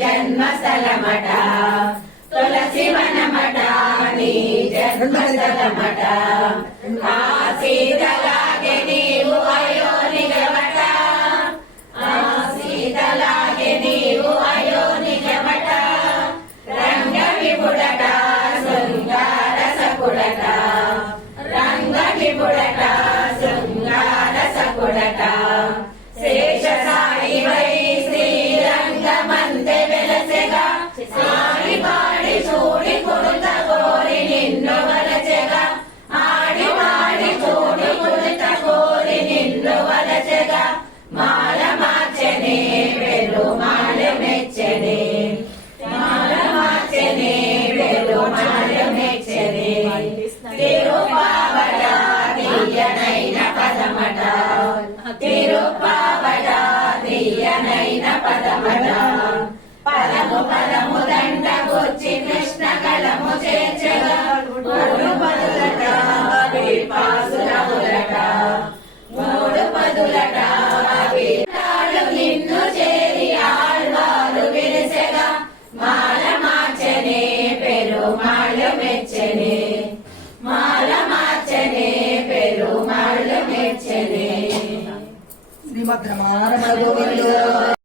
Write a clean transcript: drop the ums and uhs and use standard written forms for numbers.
జన్మస్థలమట తులసి వనమట నీ జన్మస్థలమట ఆ సీతలాగే నీవు అయోనిజమట ఆ సీతలాగే నీవు అయోనిజమట రంగ విపుడట శృంగార సకుడట రంగ విపుడట శృంగార సకుడట శేష సాయి వై శ్రీరంగమందే వెలసెగా సాయి పాడి చూడి కొడుత కోరి నిన్ను వలచెగా ఆడి పాడి చూడి కొడుత కోరి నిన్ను వలచెగా మాల మార్చెనే పెరుమాళ మెచ్చనే మాల మార్చెనే పెరుమాళ మెచ్చనే తిరుపావడ తీయనైన పదమట తిరుపావడ తీయనైన పదమట పదము పదము దండ గుచ్చి కృష్ణ కలము చేర్చగా మూడు పదులట పాసులములట మూడు పదులట నిన్ను చేరి ఆళ్వారు విరిసెగా మాల మార్చనే పెరుమాళ్ళు మెచ్చనే మాల మార్చనే పెరుమాళ్ళు మెచ్చనే శ్రీమద్ రమారమణ